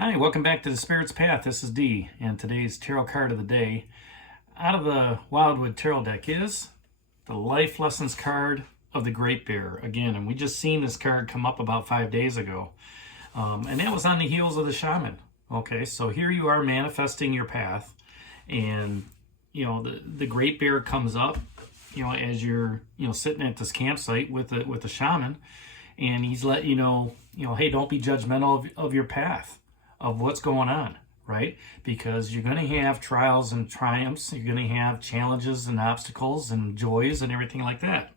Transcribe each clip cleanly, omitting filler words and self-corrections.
Hi, welcome back to the Spirit's Path. This is Dee, and today's tarot card of the day out of the Wildwood Tarot deck is the Life Lessons card of the Great Bear. Again, and we just seen this card come up about 5 days ago, and that was on the heels of the Shaman. Okay, so here you are manifesting your path, and the Great Bear comes up, as you're sitting at this campsite with the Shaman, and he's let you know, hey, don't be judgmental of your path, of what's going on, right? Because you're going to have trials and triumphs. You're going to have challenges and obstacles and joys and everything like that.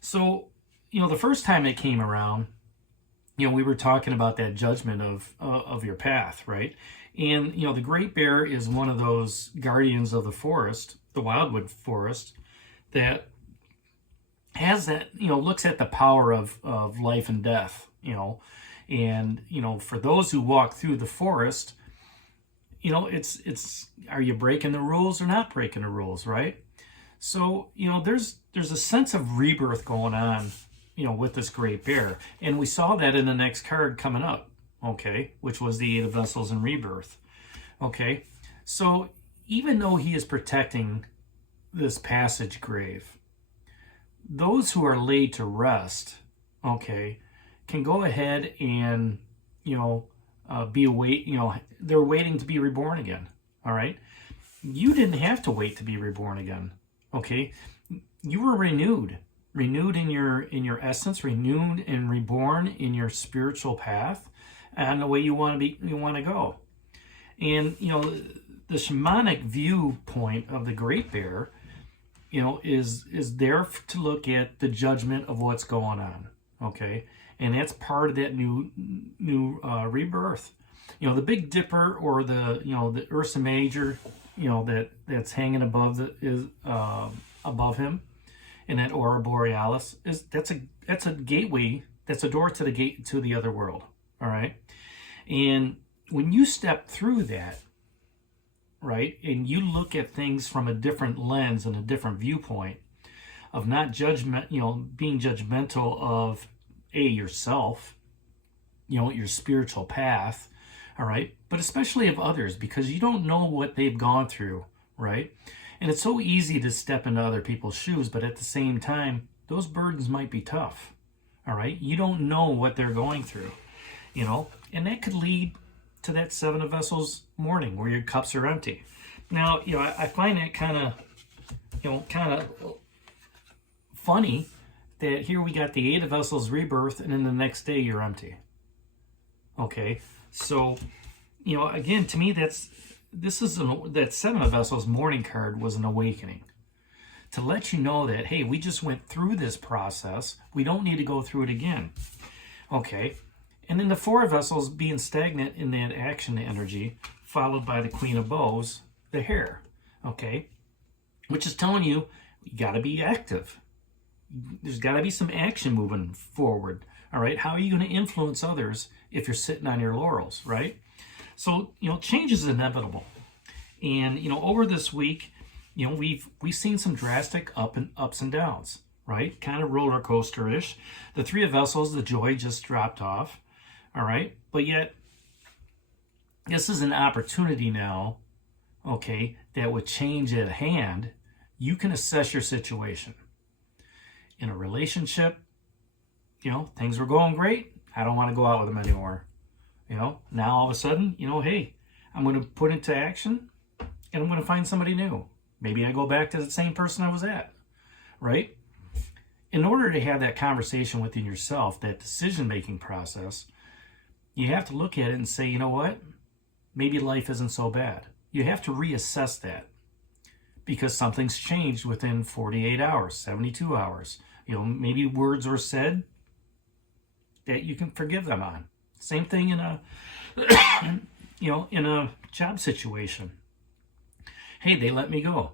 So, the first time it came around, we were talking about that judgment of your path, right? And, the Great Bear is one of those guardians of the forest, the Wildwood Forest, that has that, looks at the power of life and death, and, for those who walk through the forest, it's are you breaking the rules or not breaking the rules, right? So, there's a sense of rebirth going on, with this Great Bear. And we saw that in the next card coming up, okay, which was the Eight of Vessels and Rebirth. Okay, so even though he is protecting this passage grave, those who are laid to rest, okay, can go ahead and, they're waiting to be reborn again. All right. You didn't have to wait to be reborn again. Okay. You were renewed in your essence, renewed and reborn in your spiritual path and the way you want to go. And, the shamanic viewpoint of the Great Bear, is there to look at the judgment of what's going on. Okay. And that's part of that new rebirth. The Big Dipper, or the Ursa Major, that's hanging above above him, and that Aurora Borealis that's a gateway. That's a door to the other world. All right. And when you step through that, right, and you look at things from a different lens and a different viewpoint of not judgment, being judgmental of yourself, your spiritual path, all right, but especially of others, because you don't know what they've gone through, right? And it's so easy to step into other people's shoes, but at the same time, those burdens might be tough, all right? You don't know what they're going through, and that could lead to that Seven of Vessels mourning, where your cups are empty. Now, I find that kind of funny that here we got the Eight of Vessels Rebirth, and then the next day you're empty. Okay, so, again, to me, that Seven of Vessels mourning card was an awakening. To let you know that, hey, we just went through this process. We don't need to go through it again. Okay, and then the Four of Vessels being stagnant in that action energy, followed by the Queen of Bows, the Hare. Okay, which is telling you got to be active. There's got to be some action moving forward. All right. How are you going to influence others if you're sitting on your laurels, right? So, change is inevitable. And, over this week, we've seen some drastic ups and downs, right? Kind of roller coaster-ish. The Three of Vessels, the joy just dropped off. All right. But yet, this is an opportunity now, okay, that with change at hand, you can assess your situation. In a relationship, things were going great. I don't want to go out with them anymore. Now all of a sudden, hey, I'm going to put into action and I'm going to find somebody new. Maybe I go back to the same person I was at, right? In order to have that conversation within yourself, that decision-making process, you have to look at it and say, you know what? Maybe life isn't so bad. You have to reassess that, because something's changed within 48 hours, 72 hours. Maybe words were said that you can forgive them on. Same thing in a, in a job situation. Hey, they let me go.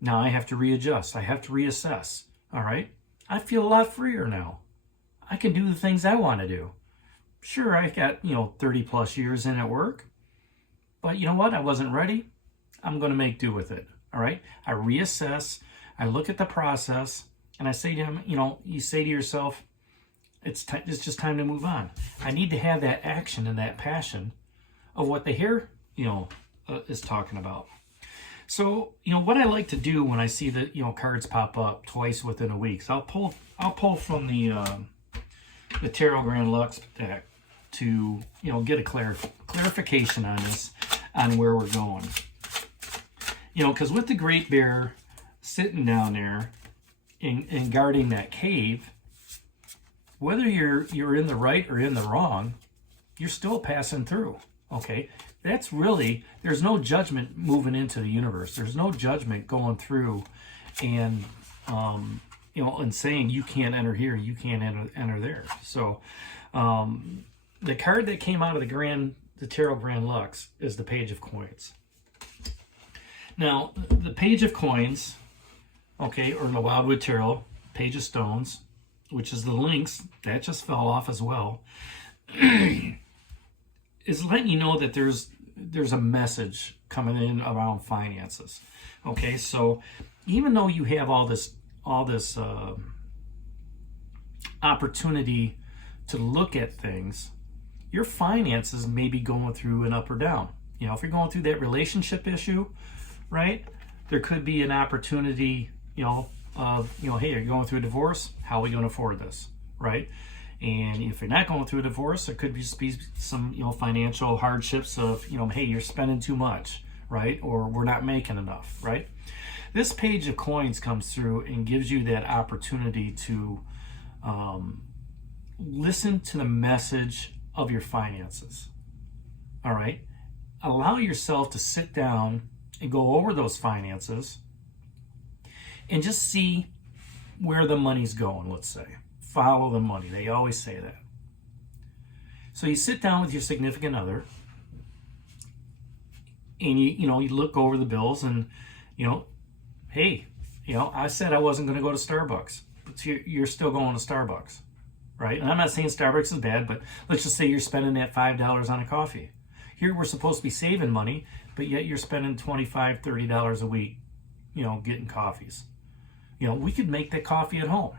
Now I have to readjust. I have to reassess. All right. I feel a lot freer now. I can do the things I want to do. Sure, I got, 30 plus years in at work, but you know what? I wasn't ready. I'm going to make do with it. All right. I reassess. I look at the process, and I say to him, you say to yourself, it's just time to move on. I need to have that action and that passion of what the here, is talking about. So, what I like to do when I see the, cards pop up twice within a week, so I'll pull from the Tarot Grand Lux deck to, get a clarification on this, on where we're going. Because with the Great Bear sitting down there and guarding that cave, whether you're in the right or in the wrong, you're still passing through. Okay, that's really, there's no judgment moving into the universe. There's no judgment going through and and saying you can't enter here, you can't enter there. So the card that came out of the Tarot Grand Lux is the Page of Coins. Now, the Page of Coins, okay, or the Wildwood Tarot, Page of Stones, which is the links, that just fell off as well, is letting you know that there's a message coming in around finances. Okay, so even though you have all this opportunity to look at things, your finances may be going through an up or down. If you're going through that relationship issue, right, there could be an opportunity, of, hey, you're going through a divorce, how are we going to afford this, right? And if you're not going through a divorce, there could be some, financial hardships of, hey, you're spending too much, right? Or we're not making enough, right? This Page of Coins comes through and gives you that opportunity to listen to the message of your finances, all right? Allow yourself to sit down and go over those finances and just see where the money's going, let's say. Follow the money. They always say that. So you sit down with your significant other and you look over the bills and, hey, I said I wasn't going to go to Starbucks, but you're still going to Starbucks, right? And I'm not saying Starbucks is bad, but let's just say you're spending that $5 on a coffee. Here we're supposed to be saving money, but yet you're spending $25, $30 a week, getting coffees. We could make that coffee at home,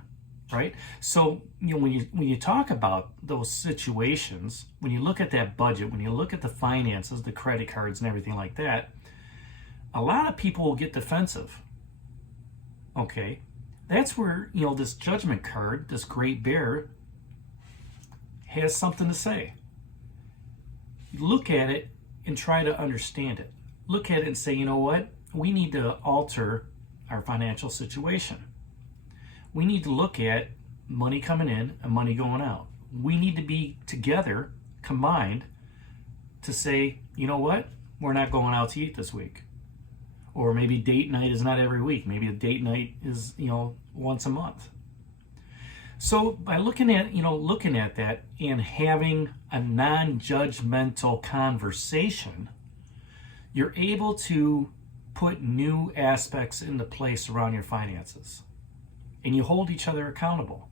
right? So, when you talk about those situations, when you look at that budget, when you look at the finances, the credit cards and everything like that, a lot of people will get defensive. Okay, that's where, this Judgment card, this Great Bear, has something to say. Look at it and try to understand it. Look at it and say, you know what? We need to alter our financial situation. We need to look at money coming in and money going out. We need to be together, combined, to say, you know what? We're not going out to eat this week. Or maybe date night is not every week. Maybe a date night is, once a month. So by looking at that and having a non-judgmental conversation, you're able to put new aspects into place around your finances. And you hold each other accountable.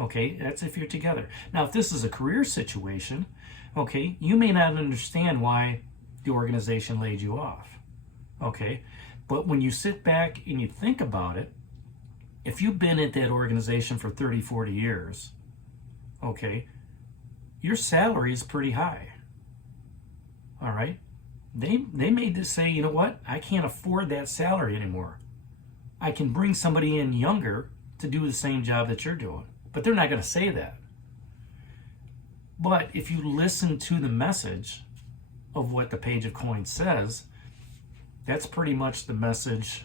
Okay, that's if you're together. Now, if this is a career situation, okay, you may not understand why the organization laid you off. Okay, but when you sit back and you think about it, if you've been at that organization for 30, 40 years, okay, your salary is pretty high. All right? They may just say, you know what? I can't afford that salary anymore. I can bring somebody in younger to do the same job that you're doing. But they're not going to say that. But if you listen to the message of what the Page of Coins says, that's pretty much the message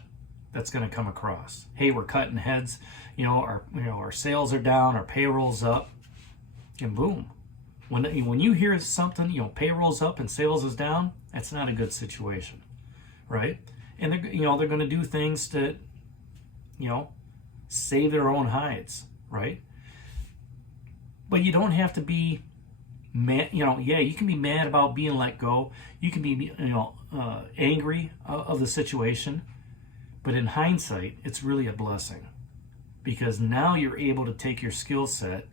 that's going to come across. Hey, we're cutting heads. Our sales are down, our payroll's up, and boom. When you hear something, payroll's up and sales is down, that's not a good situation, right? And they're going to do things to, save their own hides, right? But you don't have to be mad. You can be mad about being let go. You can be, angry of the situation. But in hindsight, it's really a blessing, because now you're able to take your skill set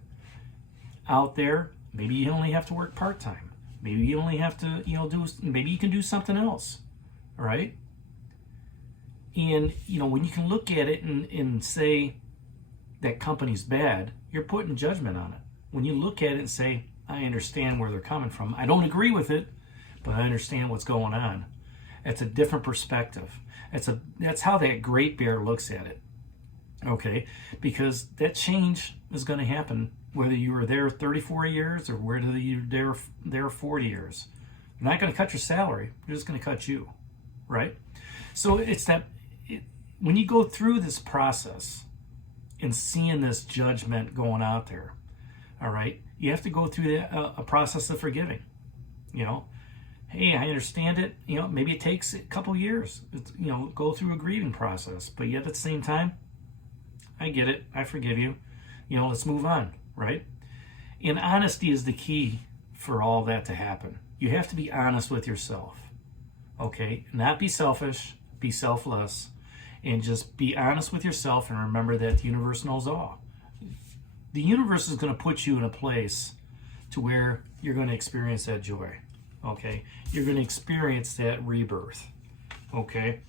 out there. Maybe you only have to work part-time. Maybe you only have to, maybe you can do something else, all right? And, when you can look at it and say that company's bad, you're putting judgment on it. When you look at it and say, I understand where they're coming from. I don't agree with it, but I understand what's going on. It's a different perspective. That's how that Great Bear looks at it. Okay, because that change is going to happen whether you were there 34 years or whether you were there 40 years. They're not going to cut your salary. They're just going to cut you, right? So when you go through this process and seeing this judgment going out there, all right, you have to go through a process of forgiving. You know, hey, I understand it. You know, maybe it takes a couple years. You know, go through a grieving process, but yet at the same time, I get it. I forgive you. You know, let's move on, right? And honesty is the key for all that to happen. You have to be honest with yourself, okay? Not be selfish, be selfless, and just be honest with yourself and remember that the universe knows all. The universe is going to put you in a place to where you're going to experience that joy, okay? You're going to experience that rebirth, okay?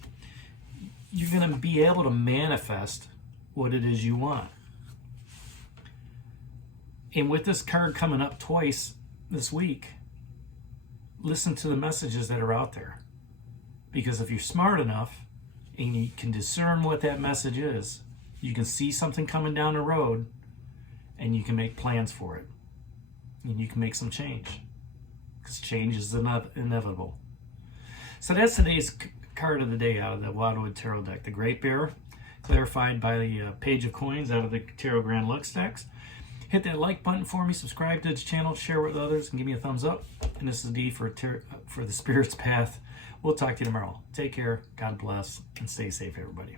You're going to be able to manifest what it is you want. And with this card coming up twice this week, listen to the messages that are out there. Because if you're smart enough and you can discern what that message is, you can see something coming down the road and you can make plans for it. And you can make some change. Because change is inevitable. So that's today's card of the day out of the Wildwood Tarot deck. The Great Bear, clarified by the Page of Coins out of the Tarot Grand Lux decks. Hit that like button for me, subscribe to the channel, share with others, and give me a thumbs up. And this is D for the Spirit's Path. We'll talk to you tomorrow. Take care, God bless, and stay safe, everybody.